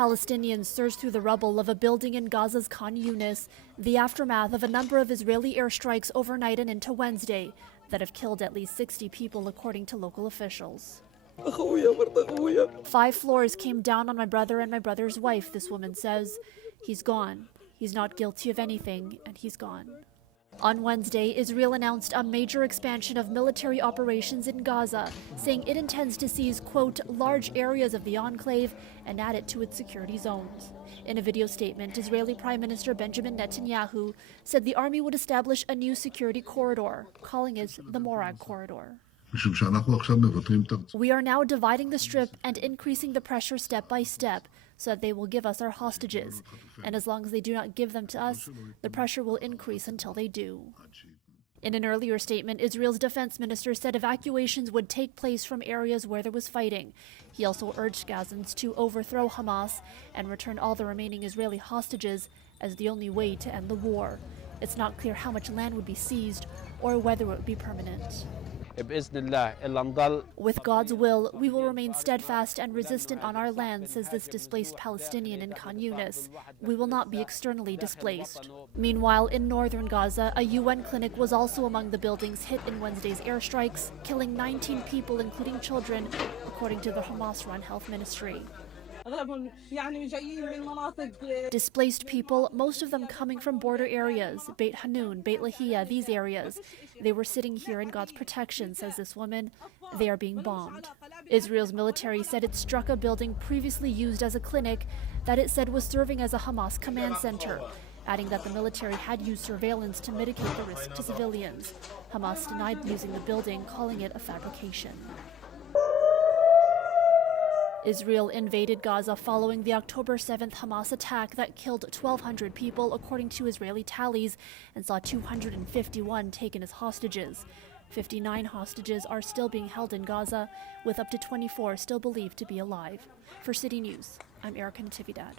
Palestinians surged through the rubble of a building in Gaza's Khan Yunis, the aftermath of a number of Israeli airstrikes overnight and into Wednesday that have killed at least 60 people, according to local officials. 5 floors came down on my brother and my brother's wife, this woman says. He's gone. He's not guilty of anything, and he's gone. On Wednesday, Israel announced a major expansion of military operations in Gaza, saying it intends to seize, quote, large areas of the enclave and add it to its security zones. In a video statement, Israeli Prime Minister Benjamin Netanyahu said the army would establish a new security corridor, calling it the Morag Corridor. We are now dividing the strip and increasing the pressure step by step so that they will give us our hostages. And as long as they do not give them to us, the pressure will increase until they do. In an earlier statement, Israel's defense minister said evacuations would take place from areas where there was fighting. He also urged Gazans to overthrow Hamas and return all the remaining Israeli hostages as the only way to end the war. It's not clear how much land would be seized or whether it would be permanent. With God's will, we will remain steadfast and resistant on our land, says this displaced Palestinian in Khan Yunis. We will not be externally displaced. Meanwhile, in northern Gaza, a UN clinic was also among the buildings hit in Wednesday's airstrikes, killing 19 people, including children, according to the Hamas-run health ministry. Displaced people, most of them coming from border areas, Beit Hanun, Beit Lahia, these areas. They were sitting here in God's protection, says this woman. They are being bombed. Israel's military said it struck a building previously used as a clinic that it said was serving as a Hamas command center, adding that the military had used surveillance to mitigate the risk to civilians. Hamas denied using the building, calling it a fabrication. Israel invaded Gaza following the October 7th Hamas attack that killed 1,200 people, according to Israeli tallies, and saw 251 taken as hostages. 59 hostages are still being held in Gaza, with up to 24 still believed to be alive. For City News, I'm Natividad.